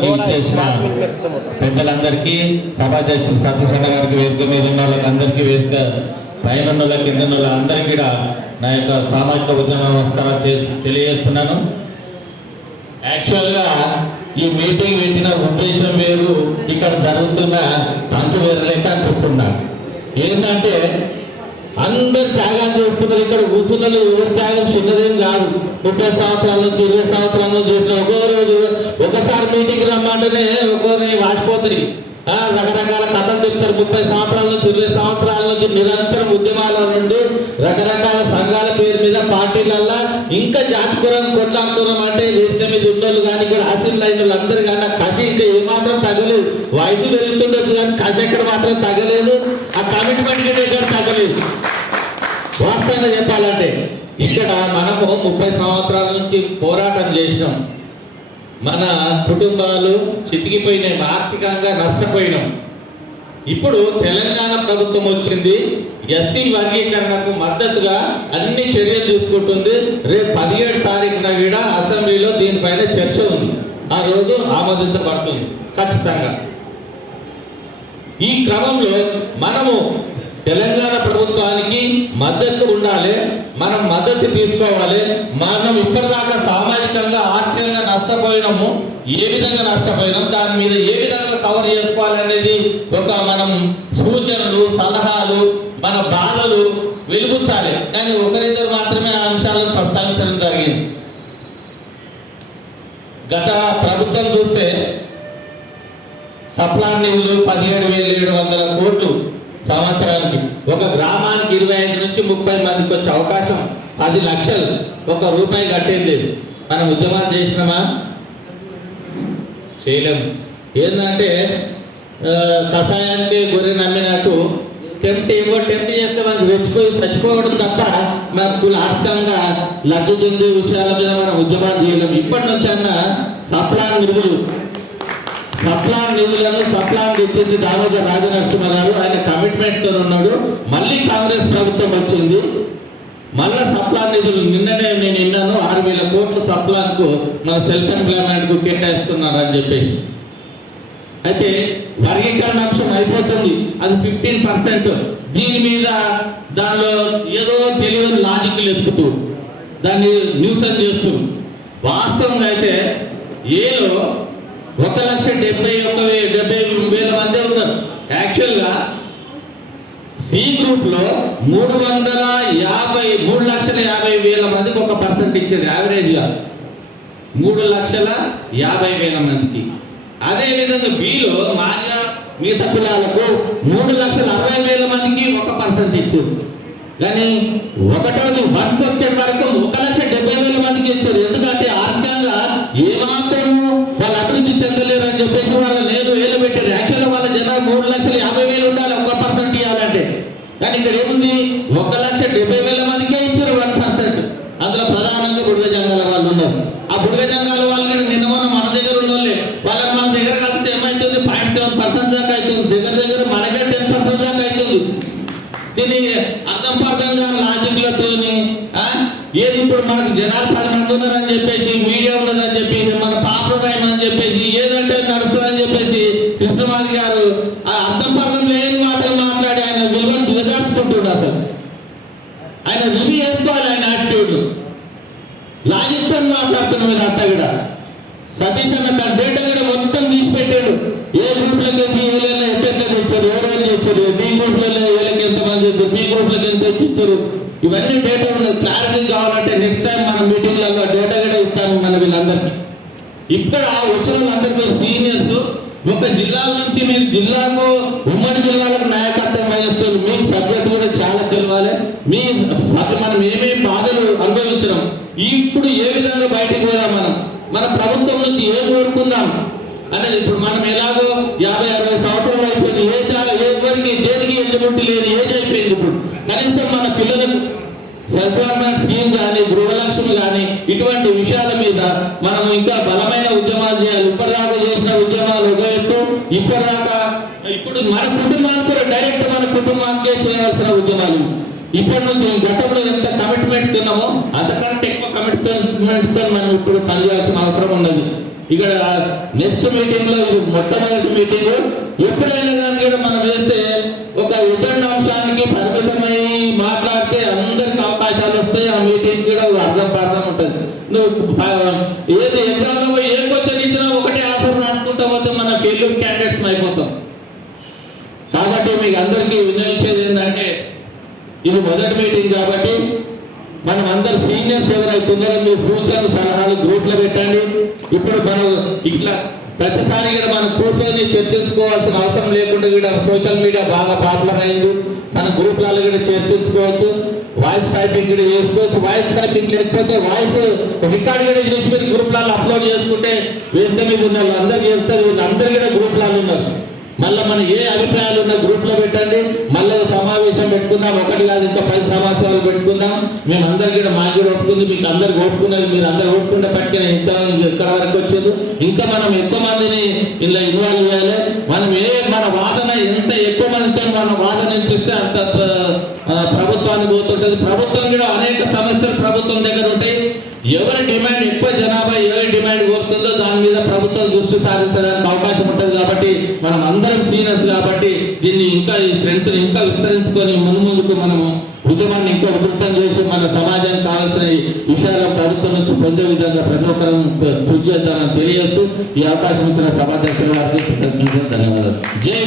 కార్యక్రమానికి ఇచ్చేసిన పెద్దలందరికీ, సభాధ్యక్షులు సతీష్ అన్న గారికి, వేదిక మీద ఉన్న వాళ్ళందరికీ, వేదిక పైన ఉన్న వాళ్ళ కింద ఉన్న వాళ్ళందరికీ కూడా నా యొక్క సామాజిక ఉద్యమ నమస్కారాలు తెలియజేస్తున్నాను. యాక్చువల్గా ఈ మీటింగ్ పెట్టిన ఉద్దేశం వేరు, ఇక్కడ జరుగుతున్న తంతు వేరు లెక్క అనిపిస్తున్నారు. ఏంటంటే అందరు త్యాగాలు చేస్తున్నారు. ఇక్కడ కూర్చున్నది ఎవరి త్యాగం చిన్నదేం కాదు. 30 సంవత్సరాల నుంచి 20 సంవత్సరాల నుంచి చేసిన ఒక్కో రోజు ఒకసారి మీటింగ్ రమ్మంటేనే ఒక్కోరిని వాసిపోతుంది. రకరకాల కథలు చెప్తారు. 30 సంవత్సరాల నుంచి 20 సంవత్సరాల నుంచి నిరంతరం ఉద్యమాల నుండి రకరకాల సంఘాల పేరు మీద పార్టీలల్లా ఇంకా జాతిపురం కొట్లాడుతున్నాం అంటే వేదిక మీద ఉండోళ్ళు కానీ ఇక్కడ ఆశీర్లు అయిన వాళ్ళు అందరు కానీ కసి ఇంకా ఏమాత్రం తగ్గలేదు. వయసు పెరుగుతుండొచ్చు కానీ కసి ఎక్కడ మాత్రం తగ్గలేదు. ఆ కమిట్మెంట్ ఎక్కడ తగ్గలేదు. వాస్తవంగా చెప్పాలంటే ఇక్కడ మనము 30 సంవత్సరాల నుంచి పోరాటం చేసినాం. మన కుటుంబాలు చితికిపోయినాయి, ఆర్థికంగా నష్టపోయినాం. ఇప్పుడు తెలంగాణ ప్రభుత్వం వచ్చింది, ఎస్సీ వర్గీకరణకు మద్దతుగా అన్ని చర్యలు తీసుకుంటుంది. రేపు 17 తారీఖున కూడా అసెంబ్లీలో దీనిపైన చర్చ ఉంది. ఆ రోజు ఆమోదించబడుతుంది ఖచ్చితంగా. ఈ క్రమంలో మనము తెలంగాణ ప్రభుత్వానికి మద్దతు ఉండాలి, మనం మద్దతు తీసుకోవాలి. మనం ఇప్పటిదాకా సామాజికంగా ఆర్థికంగా నష్టపోయినాము, ఏ విధంగా నష్టపోయినాం, దాని మీద ఏ విధంగా కవర్ చేసుకోవాలనేది ఒక మనం సూచనలు, సలహాలు, మన బాధలు వెలుగుచ్చాలి. కానీ ఒకరిద్దరు మాత్రమే ఆ అంశాలను ప్రస్తావించడం జరిగింది. గత ప్రభుత్వం చూస్తే సప్లాన్ నిధులు 17,700 కోట్లు సంవత్సరానికి, ఒక గ్రామానికి 25 నుంచి 30 మందికి వచ్చే అవకాశం, 10 లక్షలు, ₹1 కట్టేది. మనం ఉద్యమాలు చేసినామా? చేయలేము. ఏంటంటే కషాయానికి గొర్రె నమ్మినట్టు టెంప్ట్ చేస్తే మనకు రెచ్చిపోయి చచ్చిపోవడం తప్ప మనకు ఆర్థికంగా లబ్ధి చెందే విషయాల మీద మనం ఉద్యమాలు చేయలేము. ఇప్పటి నుంచి అన్న సప్లాన్ నిధులను సప్లాన్ ఇచ్చింది దామోదర్ రాజనరసింహ గారు. ఆయన కమిట్మెంట్తో ఉన్నాడు. మళ్ళీ కాంగ్రెస్ ప్రభుత్వం వచ్చింది, మళ్ళా సప్లాన్ నిధులు నిన్ననే నేను విన్నాను 6,000 కోట్లు సప్లాన్కు మన సెల్ఫ్ ఎంప్లాయ్మెంట్కు కేటాయిస్తున్నారు అని చెప్పేసి. అయితే వర్గీకరణ అంశం అయిపోతుంది, అది 15%. దీని మీద దానిలో ఏదో తెలియని లాజిక్లు ఎదుగుతూ దాన్ని న్యూసెన్స్ చేస్తూ, వాస్తవంగా అయితే ఏలో 1,70,000 మంది ఉన్నారు. యాక్చువల్గా సి గ్రూప్ లో 3,50,000 మందికి 1% ఇచ్చారు యావరేజ్ గా, 3,50,000 మందికి. అదే విధంగా బిలో మాజా మిగతా కులాలకు 3,60,000 మందికి 1% ఇచ్చారు. కానీ ఒకటోది 1 వచ్చే వరకు 1,70,000 మందికి ఇచ్చారు. ఎందుకంటే ఆర్థికంగా ఏమాత్రము వాళ్ళు అభివృద్ధి చెందలేరు అని చెప్పేసి వాళ్ళు నేను వేలు పెట్టారు. యాక్చువల్గా వాళ్ళ జనాలు 3,50,000 ఉండాలి 1% ఇవ్వాలంటే. కానీ ఇక్కడ ఏముంది, 1,70,000 మందికే ఇచ్చారు 1%. అందులో ప్రధానంగా బుడగ జంగాల వాళ్ళు ఉన్నారు. ఆ బుడగ జంగాల వాళ్ళు నిన్న మన దగ్గర ఉన్న వాళ్ళే, వాళ్ళకి మన దగ్గర కలిపితే ఏమవుతుంది, 0.7% దాకా అవుతుంది. దగ్గర మనకే 10% దాకా అవుతుంది. దీన్ని అర్థం పర్థంగా లాజిక్లతోని ఏది ఇప్పుడు మనకు జనాలు 10 మంది ఉన్నారని చెప్పేసి, మీడియా ఉన్నదని చెప్పేసి, మన పాపం అని చెప్పేసి, ఏదంటే నడుస్తుందని చెప్పేసి కృష్ణమాది గారు ఆ అర్థం పర్థం లేని మాటలు మాట్లాడి ఆయన విలువను దిగజార్చుకుంటుండు. అసలు ఆయన రివ్యూ చేసుకోవాలి. ఆయన యాటిట్యూడ్ లాజిక్తో మాట్లాడుతున్నాం. మీరు అంతా కూడా సతీష్ అన్న తన డేటా కూడా మొత్తం తీసి పెట్టాడు. ఏ గ్రూప్లకు వచ్చి ఏళ్ళలో ఎంత ఇచ్చారు, ఎవరైనా ఇచ్చారు, బి గ్రూప్లలో ఏళ్ళకి ఎంతమంది ఇచ్చారు, బి గ్రూప్లకు ఎంత ఇచ్చారు, ఇవన్నీ డేటా ఉన్నది. క్లారిటీ కావాలంటే నెక్స్ట్ టైం మన మీటింగ్లలో డేటా కూడా ఇస్తాను మన వీళ్ళందరికీ. ఇక్కడ వచ్చిన వాళ్ళందరికీ సీనియర్స్ ఒక జిల్లా నుంచి మీరు జిల్లాకు ఉమ్మడి జిల్లాలకు నాయకత్వం వహిస్తారు. మీ సబ్జెక్ట్ కూడా చాలా తెలవాలి. మనం ఏమేమి బాధలు అనుభవించడం, ఇప్పుడు ఏ విధంగా బయటకు పోయాం, మన ప్రభుత్వం నుంచి ఏం కోరుకుందాం అనేది. ఇప్పుడు మనం ఎలాగో 50-60 సంవత్సరాలు అయిపోయింది. ఎవరికి దేనికి ఎలిజిబిలిటీ లేదు, ఏజ్ అయిపోయింది. ఇప్పుడు కనీసం మన పిల్లలకు సెల్ఫ్ ఎంప్లాయ్మెంట్ స్కీమ్ కానీ, గృహలక్ష్మి కానీ, ఇటువంటి విషయాల మీద మనం ఇంకా బలమైన ఉద్యమాలు చేయాలి. ఇప్పటిదాకా చేసిన ఉద్యమాలు ఒక ఎత్తు, ఇప్పుడు మన కుటుంబానికి కూడా డైరెక్ట్ మన కుటుంబానికే చేయాల్సిన ఉద్యమాలు. ఇప్పటి నుంచి గతంలో ఎంత కమిట్మెంట్ ఉన్నామో అంతకంటే ఎక్కువ కమిట్మెంట్తో మనం ఇప్పుడు పనిచేయాల్సిన అవసరం ఉన్నది. ఇక్కడ నెక్స్ట్ మీటింగ్ లో ఇది మొట్టమొదటి మీటింగ్. ఎప్పుడైనా కానీ కూడా మనం వేస్తే ఒక ఉదండాంశానికి పరిమితమై మాట్లాడితే అందరికి అవకాశాలు వస్తాయి. ఆ మీటింగ్ కూడా అర్థం పార్థం ఉంటుంది. నువ్వు ఏది ఎగ్జామ్ లో ఏ క్వశ్చన్ ఇచ్చినా ఒకటే ఆన్సర్ రాసుకుంటా పోతే మన ఫెయిల్యూర్ క్యాండిడేట్స్ అయిపోతాం. కాబట్టి మీకు అందరికీ వినియోగించేది ఏంటంటే ఇది మొదటి మీటింగ్ కాబట్టి మనం అందరు సీనియర్స్ ఎవరైతే ఉన్నారో మీ సూచనలు సలహాలు గ్రూప్లో పెట్టండి. ఇప్పుడు మనం ఇట్లా ప్రతిసారి కూడా మనం కూర్చొని చర్చించుకోవాల్సిన అవసరం లేకుండా కూడా సోషల్ మీడియా బాగా పాపులర్ అయింది. మన గ్రూప్లలో కూడా చర్చించుకోవచ్చు. వాయిస్ టైపింగ్ కూడా చేసుకోవచ్చు. వాయిస్ టైపింగ్ లేకపోతే వాయిస్ రికార్డ్ కూడా చేసి మీరు గ్రూప్లలో అప్లోడ్ చేసుకుంటే వేదిక మీద ఉన్న వాళ్ళు అందరు చేస్తారు. అందరు కూడా గ్రూప్లలో ఉన్నారు. మళ్ళీ మనం ఏ అభిప్రాయాలు ఉన్న గ్రూప్లో పెట్టండి. మళ్ళీ సమావేశం పెట్టుకుందాం. ఒకటి కాదు ఇంకా 10 సమావేశాలు పెట్టుకుందాం. మేము అందరికి కూడా మాకు కూడా ఒప్పుకుంది, మీకు అందరికి ఓపుకున్నది, మీరు అందరు ఓపుకుంటే పట్టిన ఇంత ఎక్కడ వరకు వచ్చారు. ఇంకా మనం ఎక్కువ మందిని ఇలా ఇన్వాల్వ్ చేయాలి. మనం మన వాదన ఎంత ఎక్కువ మందితో మన వాదన వినిపిస్తే అంత ప్రభుత్వానికి పోతుంటుంది. ప్రభుత్వం కూడా అనేక సమస్యలు ప్రభుత్వం దగ్గర ఉంటాయి. ఎవరి డిమాండ్ ఎక్కువ జనాభా ఎవరి డిమాండ్ కోరుతుందో దాని మీద ప్రభుత్వం దృష్టి సారించడానికి అవకాశం ఉంటుంది. కాబట్టి మనం అందరం సీనియర్స్ కాబట్టి దీన్ని ఇంకా ఈ స్ట్రెంత్ని ఇంకా విస్తరించుకొని ముందుకు మనము ఉద్యమాన్ని ఇంకా ఉధృతం చేసి మన సమాజానికి కావాల్సిన విషయాలను ప్రభుత్వం నుంచి పొందే విధంగా ప్రతి ఒక్కరూ కృషి చేద్దామని తెలియజేస్తూ ఈ అవకాశం ఇచ్చిన సభాధ్యక్షుల వారికి కృతజ్ఞతలు, ధన్యవాదాలు. జై